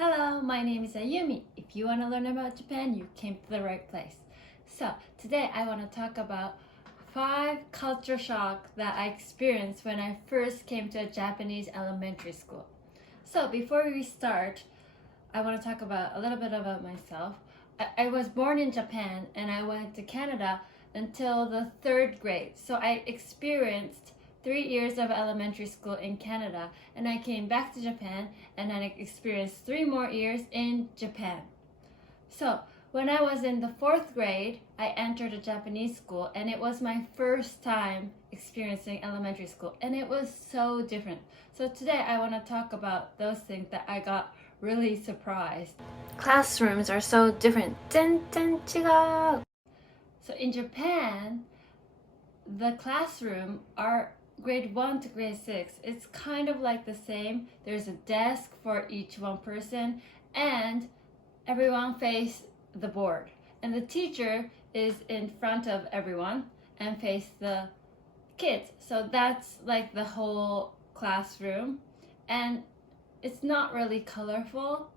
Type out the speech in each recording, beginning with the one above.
Hello, my name is Ayumi. If you want to learn about Japan, you came to the right place. So, today I want to talk about 5 culture shock that I experienced when I first came to a Japanese elementary school. So, before we start, I want to talk about a little bit about myself. I was born in Japan and I went to Canada until the 3rd grade. So, I experienced 3 years of elementary school in Canada, and I came back to Japan and I experienced 3 more years in Japan. So when I was in the 4th grade, I entered a Japanese school, and it was my first time experiencing elementary school, and it was so different. So today I want to talk about those things that I got really surprised. Classrooms are so different. 全然違う. So in Japan, the classroom are grade 1 to grade 6. It's kind of like the same. There's a desk for each one person, and everyone face the board. And the teacher is in front of everyone and face the kids. So that's like the whole classroom. And it's not really colorful.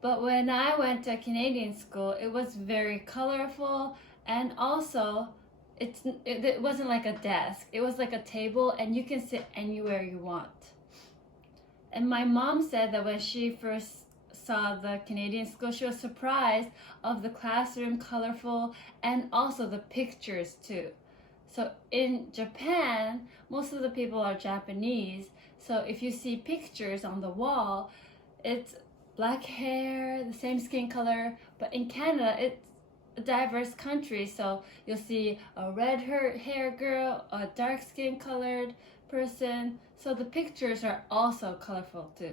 But when I went to a Canadian school, it was very colorful, and also it wasn't like a desk. It was like a table, and you can sit anywhere you want. And my mom said that when she first saw the Canadian school, she was surprised of the classroom, colorful, and also the pictures too. So in Japan, most of the people are Japanese. So if you see pictures on the wall, it's black hair, the same skin color. But in Canada, it's a diverse country, so you'll see a red hair girl, a dark skin colored person. So the pictures are also colorful too.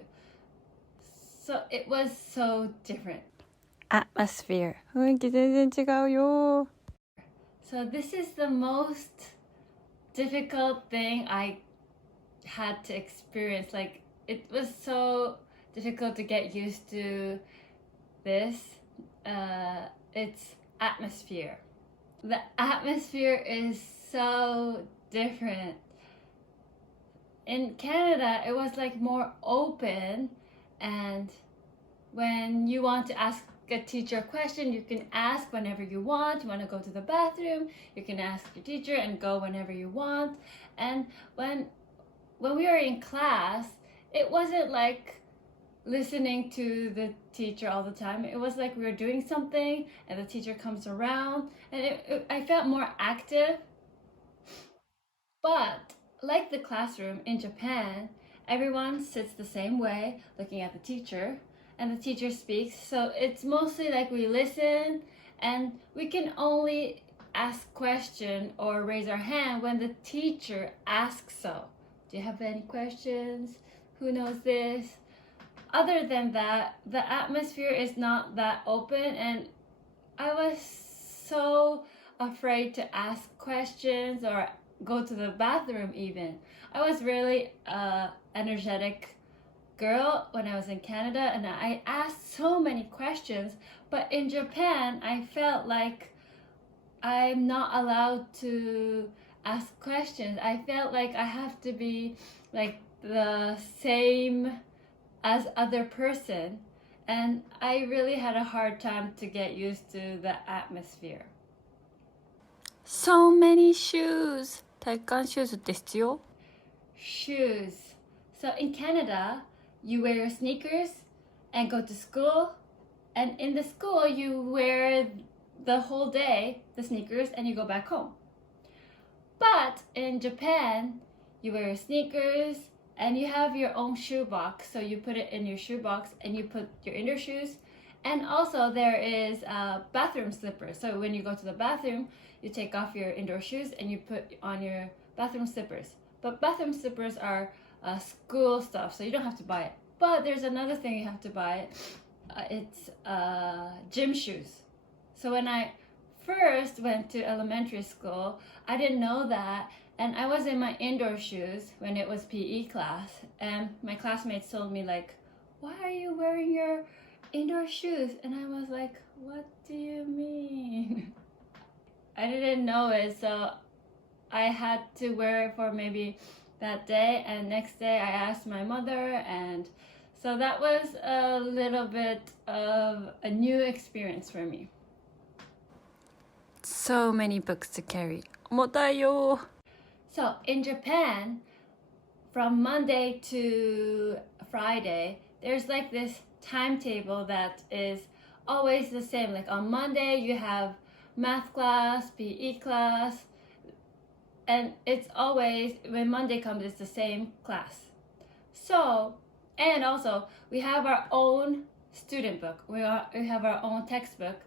So it was so different. Atmosphere 雰囲気全然違うよ So this is the most difficult thing I had to experience. Like, it was so difficult to get used to this. It's atmosphere. The atmosphere is so different. In Canada, it was like more open, and when you want to ask a teacher a question, you can ask whenever you want. You want to go to the bathroom, you can ask your teacher and go whenever you want. And when we were in class, it wasn't like listening to the teacher all the time. It was like we were doing something and the teacher comes around, and I felt more active. But like the classroom in Japan, everyone sits the same way looking at the teacher, and the teacher speaks. So it's mostly like we listen, and we can only ask question or raise our hand when the teacher asks so. Do you have any questions? Who knows this? Other than that, the atmosphere is not that open, and I was so afraid to ask questions or go to the bathroom even. I was really energetic girl when I was in Canada, and I asked so many questions. But in Japan, I felt like I'm not allowed to ask questions. I felt like I have to be like the same as other person, and I really had a hard time to get used to the atmosphere. So many shoes 体育館シューズって必要 Shoes. So in Canada, you wear sneakers and go to school, and in the school you wear the whole day the sneakers and you go back home. But in Japan, you wear sneakers and you have your own shoe box. So you put it in your shoe box and you put your indoor shoes. And also there is bathroom slippers. So when you go to the bathroom, you take off your indoor shoes and you put on your bathroom slippers. But bathroom slippers are school stuff, so you don't have to buy it. But there's another thing you have to buy. It's gym shoes. So when I first went to elementary school, I didn't know that, and I was in my indoor shoes when it was PE class, and my classmates told me like, why are you wearing your indoor shoes? And I was like, what do you mean? I didn't know it, so I had to wear it for maybe that day, and next day I asked my mother, and So that was a little bit of a new experience for me. So many books to carry. 重たいよ。 So in Japan, from Monday to Friday, there's like this timetable that is always the same. Like on Monday, you have math class, PE class, and it's always, when Monday comes, it's the same class. So, and also, we have our own student book. We have our own textbook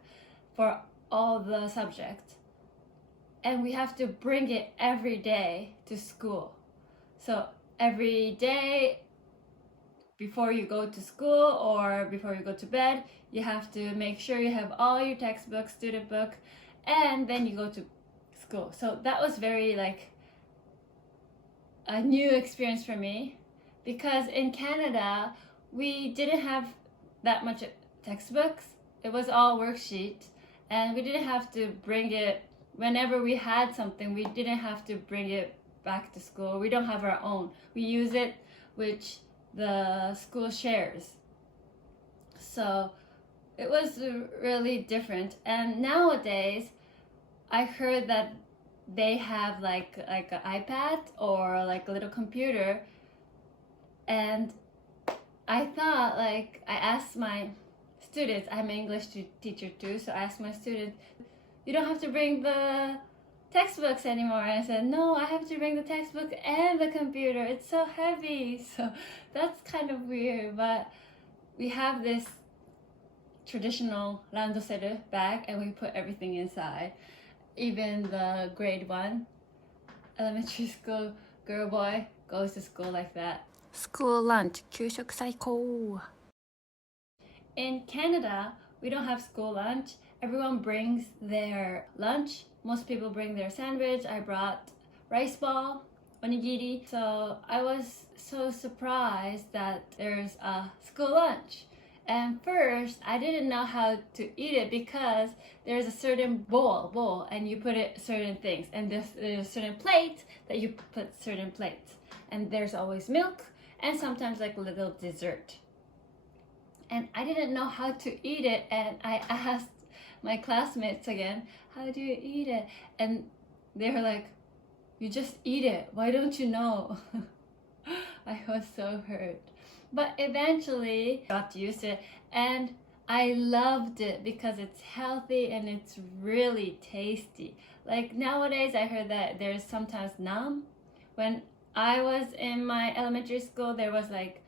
for all the subjects. And we have to bring it every day to school. So every day before you go to school or before you go to bed, you have to make sure you have all your textbooks, student book, and then you go to school. So that was very like a new experience for me, because in Canada we didn't have that much textbooks. It was all worksheet, and we didn't have to bring it whenever we had something. We didn't have to bring it back to school. We don't have our own. We use it which the school shares. So it was really different. And nowadays I heard that they have like an iPad or like a little computer, and I thought, like, I asked my students, I'm an English teacher too, so I asked my students, you don't have to bring the textbooks anymore. And I said, no, I have to bring the textbook and the computer. It's so heavy. So that's kind of weird, but we have this traditional randoseru bag and we put everything inside. Even the grade 1 elementary school girl boy goes to school like that. School lunch 給食最高。 In Canada, we don't have school lunch. Everyone brings their lunch. Most people bring their sandwich. I brought rice ball, onigiri. So I was so surprised that there's a school lunch. And first, I didn't know how to eat it because there's a certain bowl, and you put it certain things. And there's a certain plate that you put certain plates. And there's always milk and sometimes like a little dessert. And I didn't know how to eat it, and I asked my classmates again, how do you eat it? And they were like, you just eat it. Why don't you know? I was so hurt. But eventually got used to it, and I loved it because it's healthy and it's really tasty. Like nowadays I heard that there's sometimes naan. When I was in my elementary school, there was like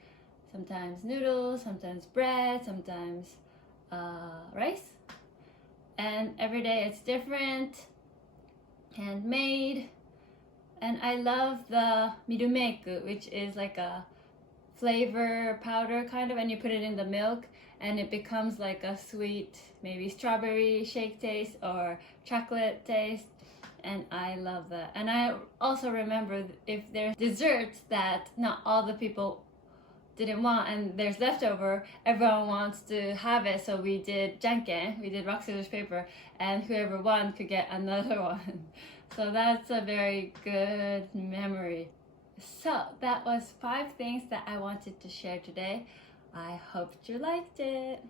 sometimes noodles, sometimes bread, sometimes rice. And every day it's different, handmade. And I love the mirumeku, which is like a flavor powder kind of, and you put it in the milk and it becomes like a sweet, maybe strawberry shake taste or chocolate taste. And I love that. And I also remember if there's desserts that not all the people didn't want and there's leftover, everyone wants to have it. So we did janken, we did rock, scissors, paper, and whoever won could get another one. So that's a very good memory. So that was 5 things that I wanted to share today. I hope you liked it.